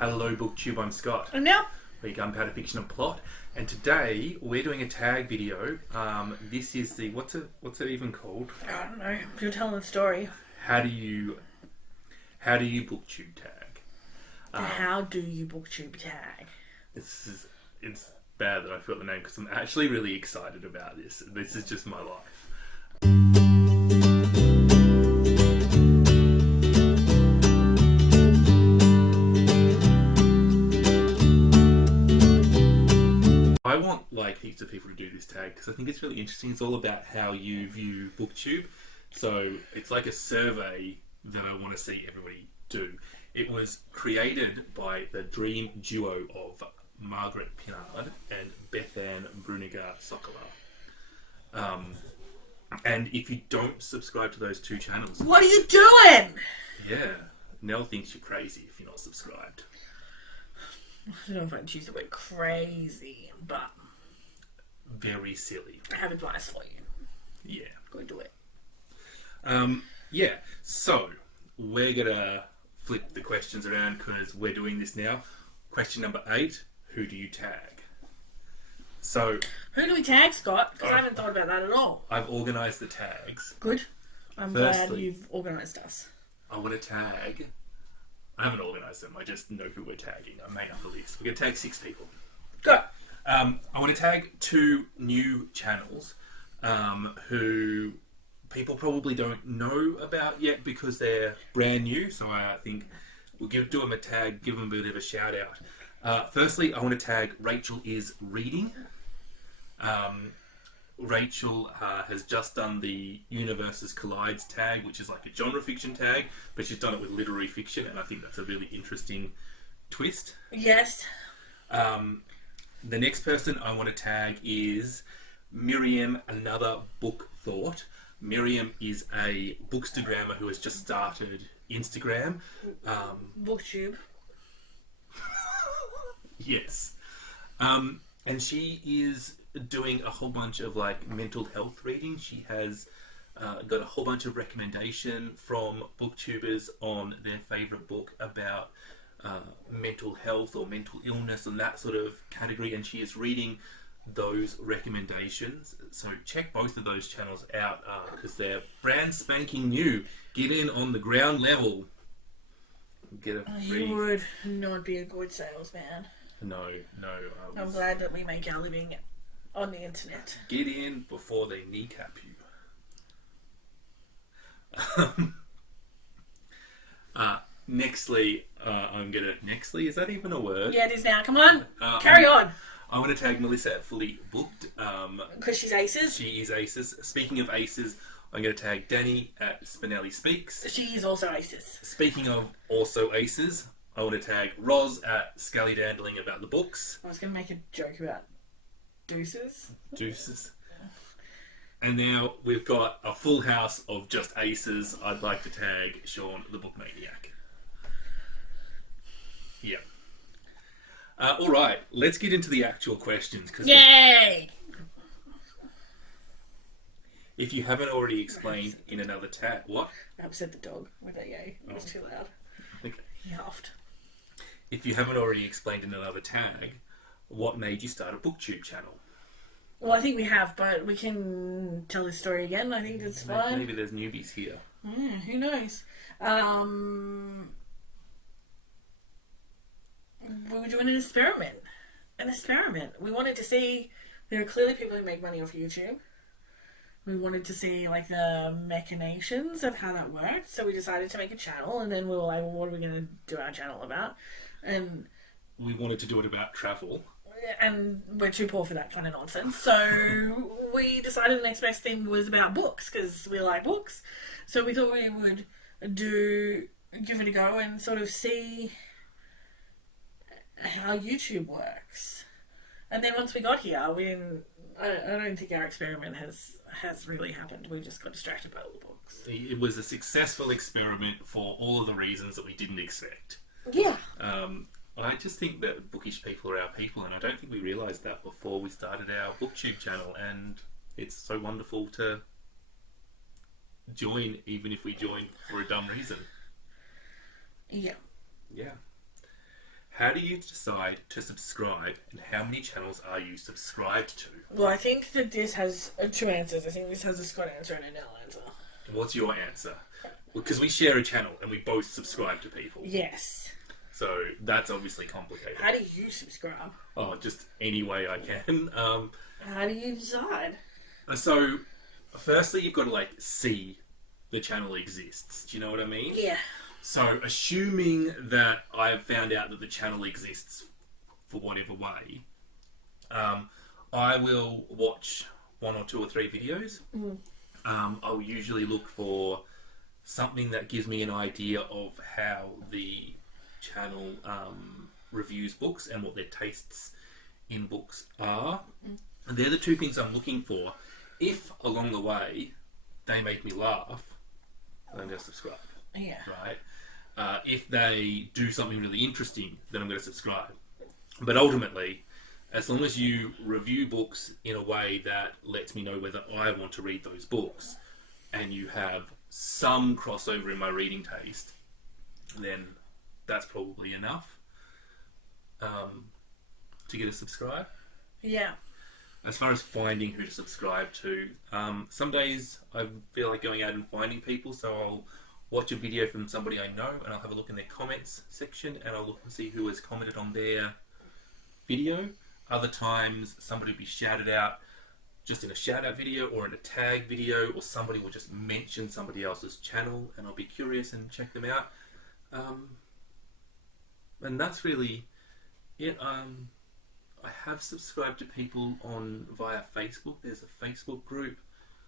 Hello BookTube, I'm Scott. And now? We're Gunpowder Fiction and Plot. And today we're doing a tag video. This is the, what's it even called? I don't know. You're telling the story. How do you BookTube tag? How do you BookTube tag? It's bad that I forgot the name because I'm actually really excited about this. This is just my life. I want heaps of people to do this tag because I think it's really interesting. It's all about how you view BookTube. So it's like a survey that I want to see everybody do. It was created by the dream duo of Margaret, Pinard and Bethanne, Bruninga-Socolar. And if you don't subscribe to those two channels... What are you doing? Yeah. Nelle thinks you're crazy if you're not subscribed. I don't know if I'd use the word crazy, but... Very silly. I have advice for you. Yeah. Go do it. Yeah. So, we're going to flip the questions around because we're doing this now. Question number 8. Who do you tag? So... Who do we tag, Scott? Because I haven't thought about that at all. I've organised the tags. Good. I'm glad you've organised us. I want to tag... I haven't organised them. I just know who we're tagging. I made up a list. We're going to tag 6 people. Go. I want to tag 2 new channels who people probably don't know about yet because they're brand new. So I think we'll do them a tag, give them a bit of a shout out. Firstly, I want to tag Rachel is Reading. Rachel has just done the Universes Collides tag, which is like a genre fiction tag, but she's done it with literary fiction, and I think that's a really interesting twist. Yes. The next person I want to tag is Miriam, Another Book Thought. Miriam is a bookstagrammer who has just started Instagram. BookTube. Yes. And she is doing a whole bunch of mental health reading. She has got a whole bunch of recommendation from booktubers on their favourite book about mental health or mental illness and that sort of category, and she is reading those recommendations. So check both of those channels out because they're brand spanking new. Get in on the ground level. Get a free... You would not be a good salesman. No. I'm glad that we make our living on the internet. Get in before they kneecap you. Nextly, Nextly, is that even a word? Yeah, it is now. Come on, carry on. I want to tag Melissa at Fully Booked. Because she's aces. She is aces. Speaking of aces, I'm going to tag Danny at Spinelli Speaks. She is also aces. Speaking of also aces, I want to tag Roz at Scully Dandling about the books. I was going to make a joke about deuces. Deuces. And now we've got a full house of just aces. I'd like to tag Sean the Book Maniac. Yeah. Alright, let's get into the actual questions. Yay! If you haven't already explained in another tag... What? I upset the dog with that yay. It was too loud. Okay. He huffed. If you haven't already explained in another tag, what made you start a BookTube channel? Well, I think we have, but we can tell this story again. I think that's fine. Maybe there's newbies here. Who knows? We were doing an experiment. We wanted to see... There are clearly people who make money off YouTube. We wanted to see the machinations of how that worked. So we decided to make a channel, and then we were like, well, what are we going to do our channel about? And we wanted to do it about travel. And we're too poor for that kind of nonsense. So we decided the next best thing was about books, because we like books. So we thought we would give it a go and sort of see how YouTube works. And then once we got here, I don't think our experiment has really happened. We just got distracted by all the books. It was a successful experiment for all of the reasons that we didn't expect. Yeah. I just think that bookish people are our people, and I don't think we realised that before we started our BookTube channel, and it's so wonderful to join, even if we join for a dumb reason. Yeah. Yeah. how do you decide to subscribe, and how many channels are you subscribed to? Well, I think that this has two answers. I think this has a Scott answer and a Nelle answer. What's your answer? Because we share a channel and we both subscribe to people. Yes. So that's obviously complicated. How do you subscribe? Oh, just any way I can. How do you decide? So, firstly, you've got to see the channel exists. Do you know what I mean? Yeah. So, assuming that I've found out that the channel exists for whatever way, I will watch 1 or 2 or 3 videos. I'll usually look for something that gives me an idea of how the channel reviews books and what their tastes in books are. And they're the 2 things I'm looking for. If along the way they make me laugh, then I'm going to subscribe. Yeah. Right? If they do something really interesting, then I'm going to subscribe. But ultimately, as long as you review books in a way that lets me know whether I want to read those books, and you have some crossover in my reading taste, then that's probably enough to get a subscribe. Yeah. As far as finding who to subscribe to, some days I feel like going out and finding people, so I'll watch a video from somebody I know and I'll have a look in their comments section and I'll look and see who has commented on their video. Other times somebody will be shouted out just in a shout out video or in a tag video, or somebody will just mention somebody else's channel and I'll be curious and check them out. And that's really it. I have subscribed to people via Facebook. There's a Facebook group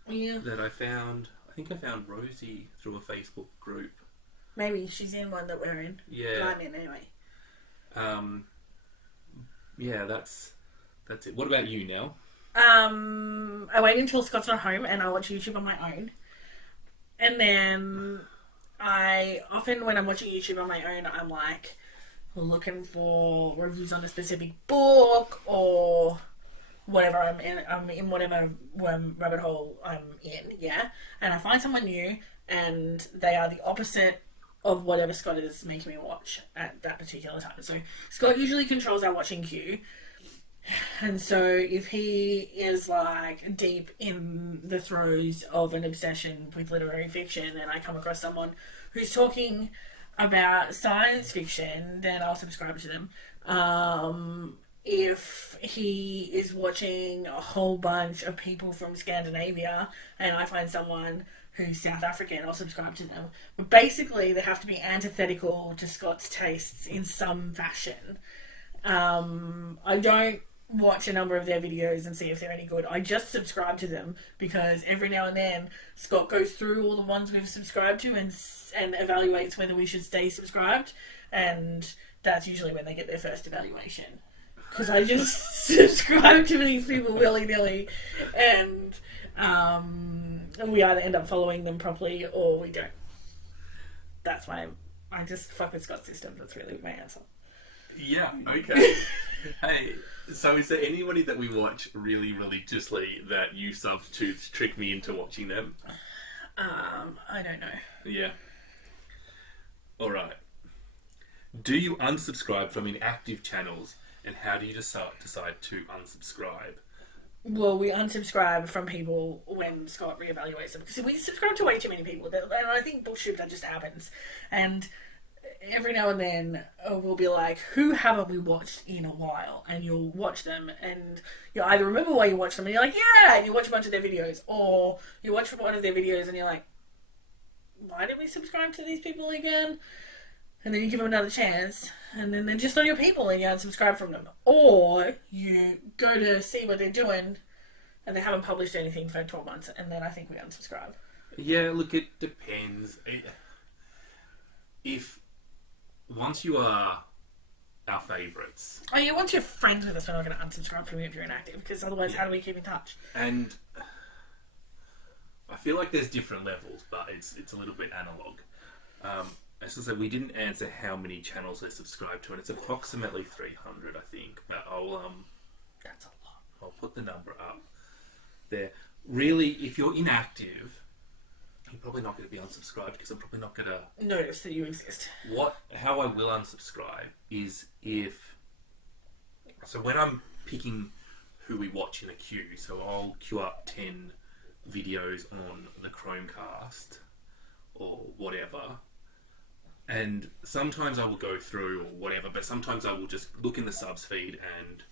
that I found. I think I found Rosie through a Facebook group. Maybe she's in one that we're in. Yeah. But I'm in anyway. Yeah, that's it. What about you, Nelle? I wait until Scott's not home and I watch YouTube on my own. And then I often, when I'm watching YouTube on my own, I'm looking for reviews on a specific book or whatever I'm in whatever rabbit hole I'm in, yeah. And I find someone new and they are the opposite of whatever Scott is making me watch at that particular time. So Scott usually controls our watching queue. And so if he is deep in the throes of an obsession with literary fiction and I come across someone who's talking about science fiction, then I'll subscribe to them. If he is watching a whole bunch of people from Scandinavia and I find someone who's South African, I'll subscribe to them. But basically, they have to be antithetical to Scott's tastes in some fashion. I don't watch a number of their videos and see if they're any good. I just subscribe to them because every now and then Scott goes through all the ones we've subscribed to and evaluates whether we should stay subscribed, and that's usually when they get their first evaluation. Because I just subscribe to these people willy-nilly, and we either end up following them properly or we don't. That's why I just fuck with Scott's system. That's really my answer. Yeah, okay. Hey, so is there anybody that we watch really religiously that you sub to trick me into watching them? I don't know. Yeah. Alright. Do you unsubscribe from inactive channels, and how do you decide to unsubscribe? Well, we unsubscribe from people when Scott reevaluates them, because we subscribe to way too many people, and I think bullshit that just happens. And every now and then we'll be like, who haven't we watched in a while? And you'll watch them and you'll either remember why you watched them and you're like, yeah, and you watch a bunch of their videos, or you watch one of their videos and you're like, why did we subscribe to these people again? And then you give them another chance and then they're just not your people and you unsubscribe from them. Or you go to see what they're doing and they haven't published anything for 12 months and then I think we unsubscribe. Yeah, look, it depends. If once you are our favourites... Oh yeah, once you're friends with us, we're not going to unsubscribe from you if you're inactive, because otherwise how do we keep in touch? And I feel like there's different levels, but it's a little bit analogue. As I said, we didn't answer how many channels they subscribe to, and it's approximately 300, I think. But that's a lot. I'll put the number up there. Really, if you're inactive, you're probably not going to be unsubscribed because I'm probably not going to notice that you exist. How I will unsubscribe is when I'm picking who we watch in a queue, so I'll queue up 10 videos on the Chromecast or whatever, and sometimes I will go through or whatever, but sometimes I will just look in the subs feed and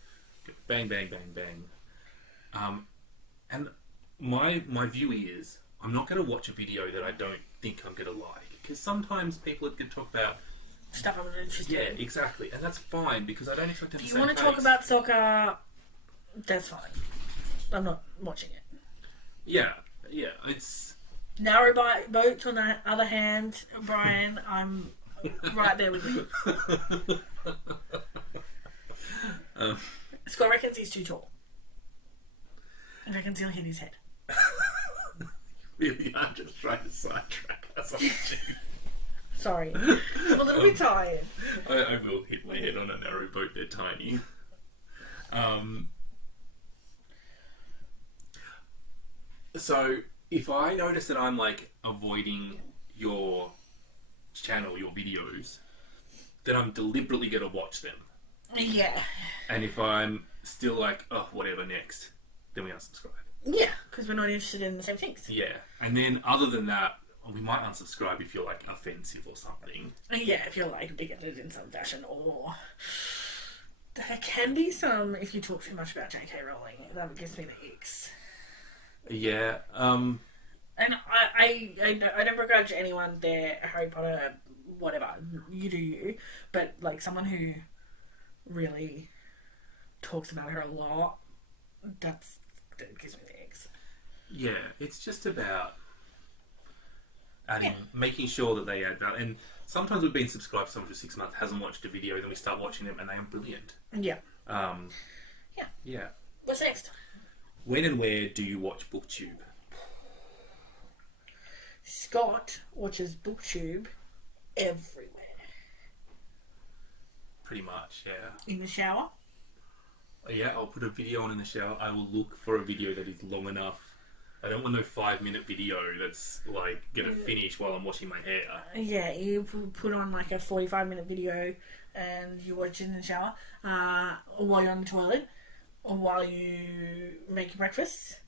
go bang, bang, bang, bang. And my view is I'm not going to watch a video that I don't think I'm going to like, because sometimes people are going to talk about stuff I'm not interested in. Yeah, exactly, and that's fine because I don't expect to have If the you same want to talk taste. about soccer, that's fine. I'm not watching it. Yeah, it's Narrow boats, on the other hand, Brian, I'm right there with you. Scott reckons he's too tall. And reckons he'll hit his head. really I'm just trying to sidetrack us on the tube. Sorry. I'm a little bit tired. I will hit my head on a narrow boat, they're tiny. So if I notice that I'm like avoiding your channel, your videos, then I'm deliberately going to watch them. Yeah. And if I'm still like, oh, whatever, next, then we unsubscribe. Yeah, because we're not interested in the same things. Yeah. And then other than that, we might unsubscribe if you're like offensive or something. Yeah, if you're like bigoted in some fashion, or there can be some if you talk too much about J.K. Rowling. That gives me the icks. Yeah. And I don't begrudge anyone their Harry Potter, whatever. You do you. But like someone who really talks about her a lot, that gives me the icks. Yeah, it's just about making sure that they add value. And sometimes we've been subscribed to someone for 6 months, hasn't watched a video, then we start watching them and they are brilliant. Yeah. Yeah. Yeah. What's next? When and where do you watch BookTube? Scott watches BookTube everywhere. Pretty much, yeah. In the shower? Yeah, I'll put a video on in the shower. I will look for a video that is long enough. I don't want no 5-minute video that's like gonna finish while I'm washing my hair. Yeah, you put on like a 45-minute video and you watch it in the shower while you're on the toilet or while you make your breakfast.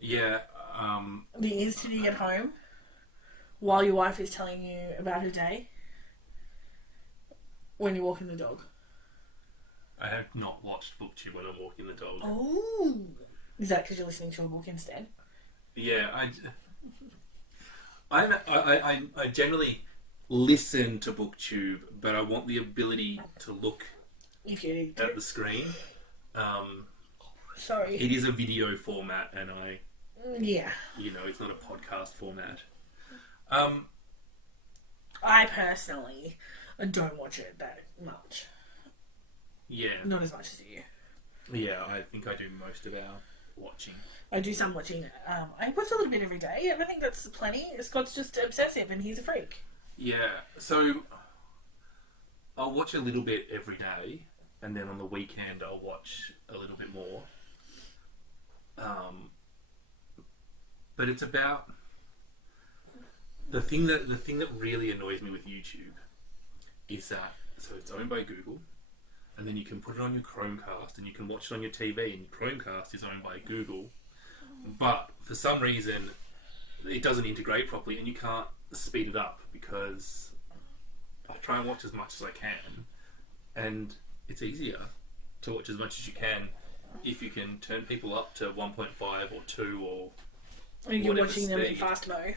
Yeah. The instant you get home while your wife is telling you about her day when you're walking the dog. I have not watched BookTube when I'm walking the dog. Oh. Is that because you're listening to a book instead? Yeah, I generally listen to BookTube, but I want the ability to look at the screen. Sorry. It is a video format, and Yeah. it's not a podcast format. I personally don't watch it that much. Yeah. Not as much as you. Yeah, I think I do most of our watching. I do some watching. I watch a little bit every day, and I think that's plenty. Scott's just obsessive, and he's a freak. Yeah, so I'll watch a little bit every day, and then on the weekend I'll watch a little bit more. But it's about the thing that really annoys me with YouTube is that it's owned by Google. And then you can put it on your Chromecast and you can watch it on your TV, and your Chromecast is owned by Google. But for some reason, it doesn't integrate properly and you can't speed it up, because I try and watch as much as I can, and it's easier to watch as much as you can if you can turn people up to 1.5 or 2 or You're whatever watching them in speed. fast mode.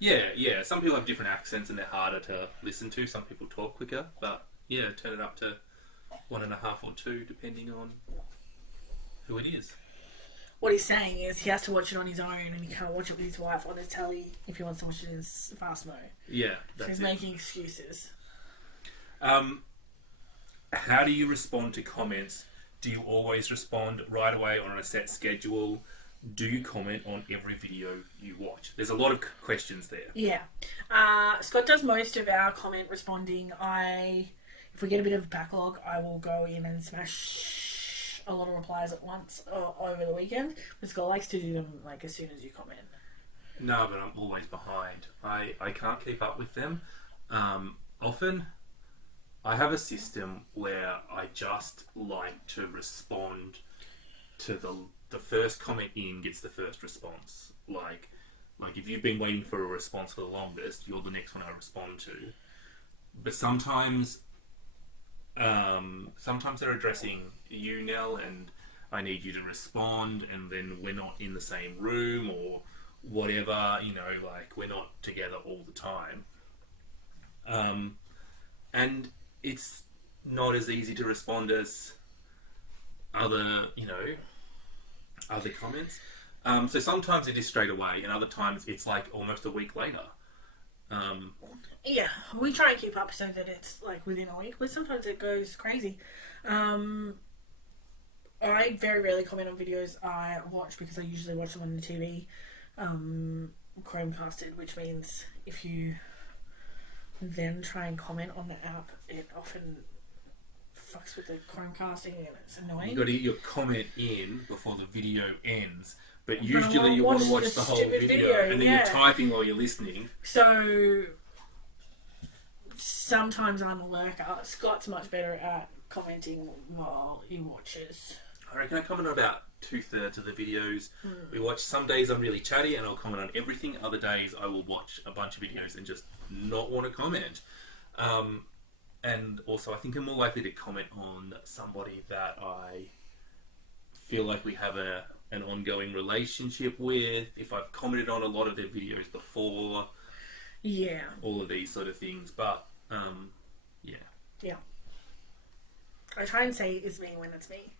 Yeah. Some people have different accents and they're harder to listen to. Some people talk quicker, but yeah, turn it up to 1.5 or 2, depending on who it is. What he's saying is he has to watch it on his own, and he can't watch it with his wife on his telly if he wants to watch it in fast mode. Yeah, So he's making excuses. How do you respond to comments? Do you always respond right away or on a set schedule? Do you comment on every video you watch? There's a lot of questions there. Yeah. Scott does most of our comment responding. If we get a bit of a backlog, I will go in and smash a lot of replies at once over the weekend. But Scott likes to do them like as soon as you comment. No, but I'm always behind. I can't keep up with them. Often, I have a system where I just like to respond to the first comment in gets the first response. Like if you've been waiting for a response for the longest, you're the next one I respond to. But sometimes they're addressing you, Nelle, and I need you to respond, and then we're not in the same room or whatever, like we're not together all the time. And it's not as easy to respond as other comments. So sometimes it is straight away, and other times it's like almost a week later. Yeah, we try and keep up so that it's like within a week, but sometimes it goes crazy. I very rarely comment on videos I watch because I usually watch them on the TV, Chromecasted, which means if you then try and comment on the app, it often fucks with the Chromecasting and it's annoying. You got to get your comment in before the video ends, but usually you want to watch the whole video and then you're typing while you're listening. So sometimes I'm a lurker. Scott's much better at commenting while he watches. I reckon I comment on about 2/3 of the videos. We watch. Some days I'm really chatty and I'll comment on everything. Other days I will watch a bunch of videos and just not want to comment. And also I think I'm more likely to comment on somebody that I feel like we have an ongoing relationship with. If I've commented on a lot of their videos before. Yeah. All of these sort of things. But, yeah. Yeah. I try and say it's me when it's me.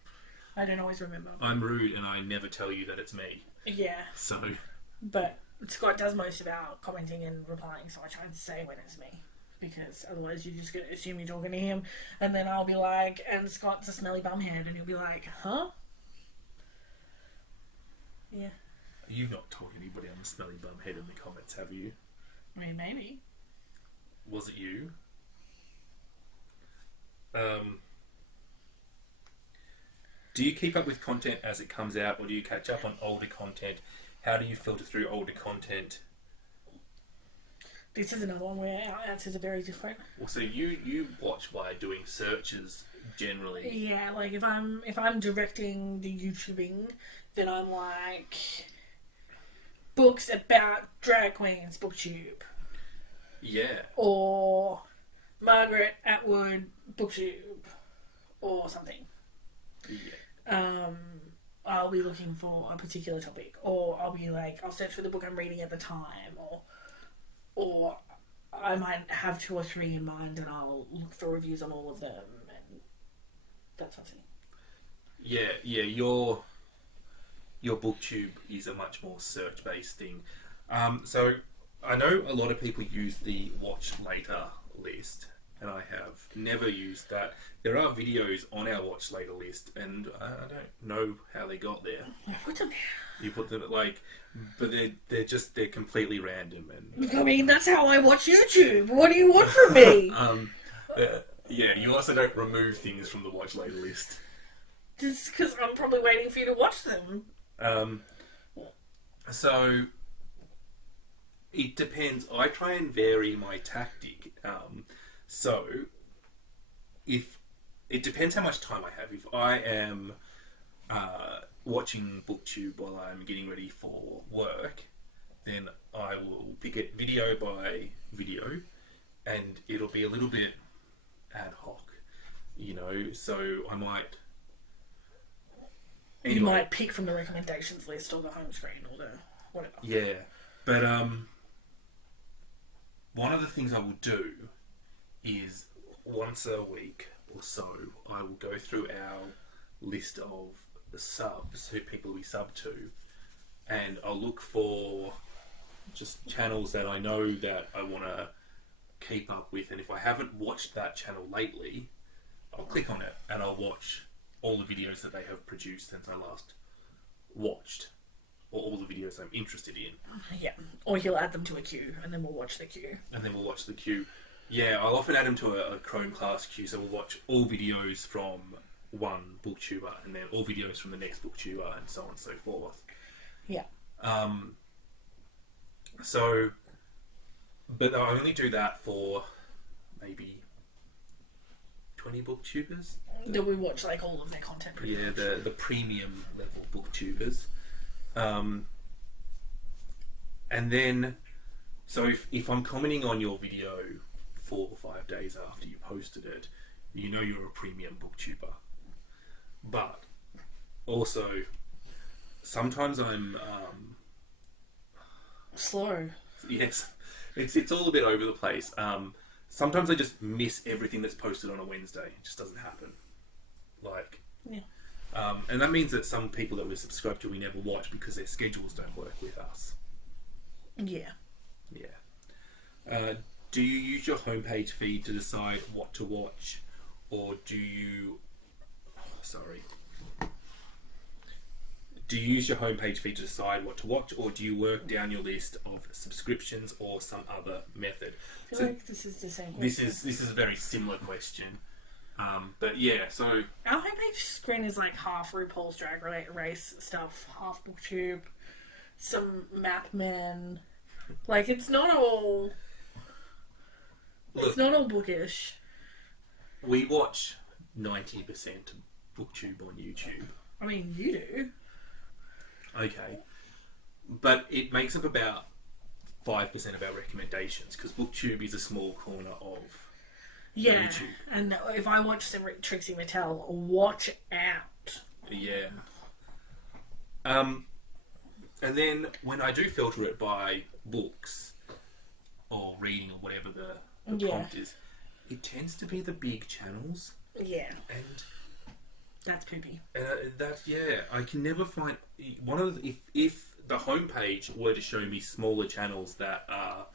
I don't always remember. I'm rude and I never tell you that it's me. Yeah. So. But Scott does most of our commenting and replying, so I try and say when it's me. Because otherwise you're just going to assume you're talking to him. And then I'll be like, and Scott's a smelly bumhead. And he'll be like, huh? Yeah. You've not told anybody I'm a smelly bumhead in the comments, have you? I mean, maybe. Was it you? Do you keep up with content as it comes out, or do you catch up on older content? How do you filter through older content? This is another one where our answers are very different. Well, so you watch by doing searches generally. Yeah, like if I'm directing the YouTubing, then I'm like books about drag queens, BookTube. Yeah. Or Margaret Atwood, BookTube, or something. Yeah. I'll be looking for a particular topic, or I'll be like, I'll search for the book I'm reading at the time, or I might have 2 or 3 in mind, and I'll look for reviews on all of them, and that sort of thing. Yeah. Your BookTube is a much more search-based thing. So I know a lot of people use the watch later list, and I have never used that. There are videos on our watch later list, and I don't know how they got there. I put them there. You put them but they're completely random. And I mean, that's how I watch YouTube. What do you want from me? Yeah, you also don't remove things from the watch later list. Just because I'm probably waiting for you to watch them. So it depends. I try and vary my tactic. So if it depends how much time I have. If I am watching BookTube while I'm getting ready for work, then I will pick it video by video, and it'll be a little bit ad hoc, so I might... You might pick from the recommendations list or the home screen or the whatever. Yeah, but one of the things I will do is once a week or so, I will go through our list of subs, who people we sub to, and I'll look for just channels that I know that I want to keep up with, and if I haven't watched that channel lately, I'll click on it and I'll watch all the videos that they have produced since I last watched, or all the videos I'm interested in. Yeah, or he'll add them to a queue, and then we'll watch the queue. Yeah, I'll often add them to a Chrome class queue, so we'll watch all videos from one booktuber, and then all videos from the next booktuber, and so on and so forth. Yeah. So, but I only do that for maybe 20 booktubers. That we watch like all of their content. Yeah, the premium level booktubers. And then, so if I'm commenting on your video 4 or 5 days after you posted it, you know you're a premium booktuber. But also, sometimes I'm slow. yes, it's all a bit over the place. Sometimes I just miss everything that's posted on a Wednesday. It just doesn't happen. Like, yeah. And that means that some people that we subscribe to we never watch because their schedules don't work with us. Yeah. Yeah. Do you use your homepage feed to decide what to watch, or do you? Do you use your homepage feed to decide what to watch, or do you work down your list of subscriptions or some other method? I feel like this is the same question. This is a very similar question. But yeah, so our homepage screen is like half RuPaul's Drag Race stuff, half BookTube, some map men. Like it's not all bookish. We watch 90% of BookTube on YouTube. I mean, you do. Okay, but it makes up about 5% of our recommendations because BookTube is a small corner of YouTube. And if I watch some Trixie Mattel, watch out. Yeah. And then when I do filter it by books or reading or whatever the prompt is, it tends to be the big channels. Yeah. And that's poopy. I can never find one of the, if the homepage were to show me smaller channels that are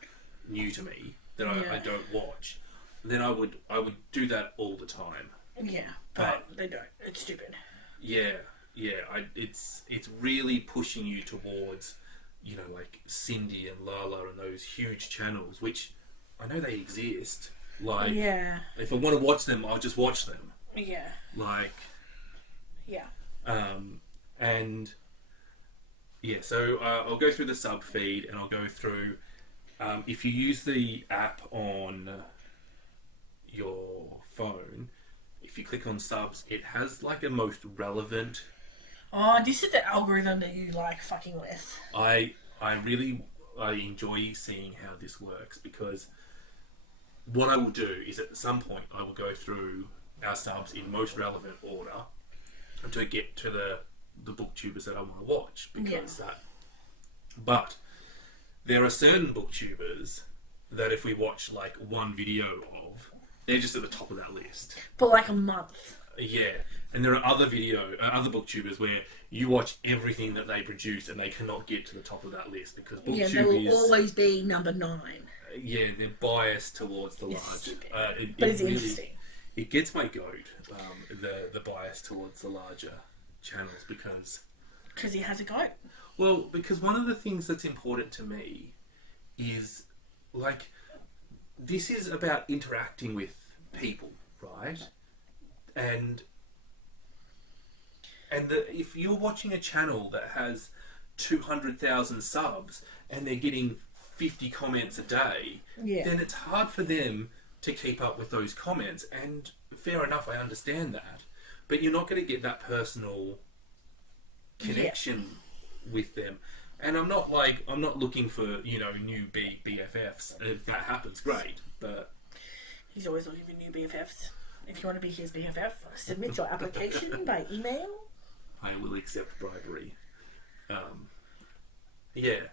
new to me that I don't watch, then I would do that all the time. Yeah, but they don't. It's stupid. Yeah. It's really pushing you towards, like Cindy and Lala and those huge channels, which I know they exist. Like, if I want to watch them, I'll just watch them. Yeah. Like. Yeah. And yeah, so I'll go through the sub feed and I'll go through. If you use the app on your phone, if you click on subs, it has like a most relevant. Oh, this is the algorithm that you like fucking with. I enjoy seeing how this works because what I will do is at some point I will go through our subs in most relevant order to get to the booktubers that I want to watch because but there are certain booktubers that if we watch like one video of, they're just at the top of that list for like a month. Yeah, and there are other booktubers where you watch everything that they produce and they cannot get to the top of that list because booktube they will always be number 9. Yeah, they're biased towards the large. But it's really interesting. It gets my goat, the bias towards the larger channels because he has a goat. Well, because one of the things that's important to me is like this is about interacting with people, right? And if you're watching a channel that has 200,000 subs and they're getting 50 comments a day, then it's hard for them to keep up with those comments. And fair enough, I understand that. But you're not going to get that personal connection with them. And I'm not looking for, new BFFs. If that happens, great. But he's always looking for new BFFs. If you want to be his BFF, submit your application by email. I will accept bribery. Yeah.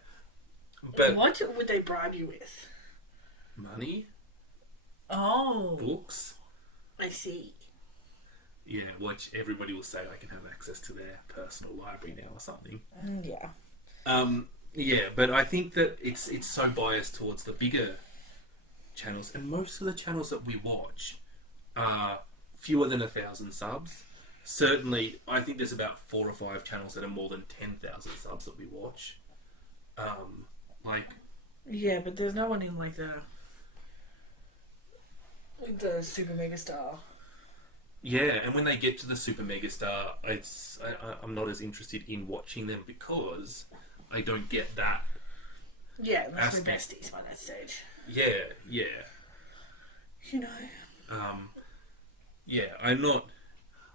But what would they bribe you with? Money? Oh. Books? I see. Yeah, which everybody will say I can have access to their personal library now or something. Yeah. Yeah, but I think that it's so biased towards the bigger channels, and most of the channels that we watch are fewer than 1,000 subs. Certainly, I think there's about 4 or 5 channels that are more than 10,000 subs that we watch. Yeah, but there's no one in like the super mega star. Yeah, and when they get to the super mega star, I'm not as interested in watching them because I don't get that Yeah, unless we're aspect. besties by that stage. Yeah, yeah. You know. Yeah, I'm not.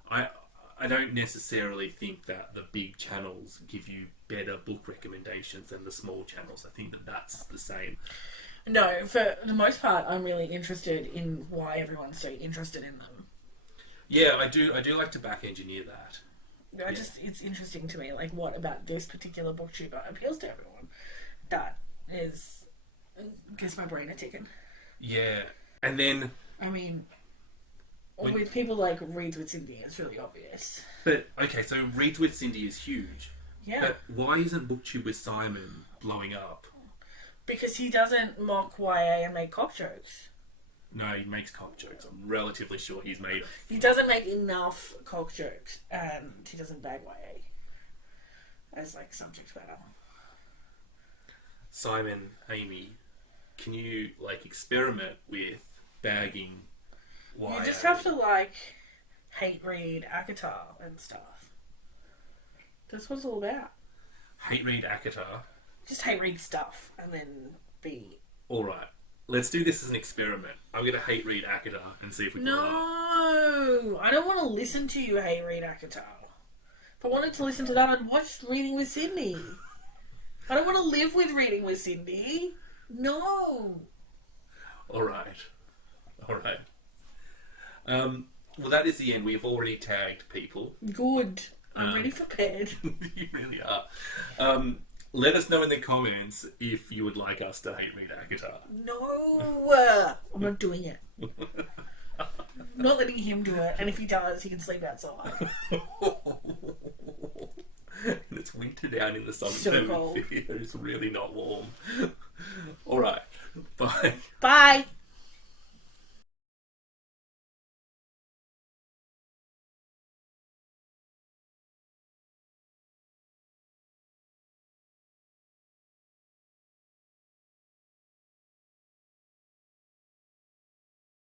I don't necessarily think that the big channels give you better book recommendations than the small channels. I think that that's the same. No, for the most part, I'm really interested in why everyone's so interested in them. Yeah, I do like to back engineer that. It's interesting to me, like, what about this particular booktuber appeals to everyone? That is, gets my brain a ticking. Yeah, and then. I mean, with people like Reads with Cindy, it's really obvious. But okay, so Reads with Cindy is huge. Yeah. But why isn't BookTube with Simon blowing up? Because he doesn't mock YA and make cock jokes. No, he makes cock jokes. I'm relatively sure he's made. He doesn't make enough cock jokes, and he doesn't bag YA as like subject matter. Simon, Amy, can you like experiment with bagging YA? You just have to like hate read ACOTAR and stuff. That's what it's all about. Hate read ACOTAR. Just hate read stuff and then be. Alright, let's do this as an experiment. I'm going to hate read ACOTAR and see if we can laugh. No! I don't want to listen to you hate read ACOTAR. If I wanted to listen to that, I'd watch Reading with Cindy. I don't want to live with Reading with Cindy. No! Alright. Well, that is the end. We've already tagged people. Good. I'm ready for bed. You really are. Let us know in the comments if you would like us to hate read ACOTAR. No! I'm not doing it. I'm not letting him do it, and if he does, he can sleep outside. It's winter down in the southern So cold. hemisphere. It's really not warm. Alright. Bye. Bye!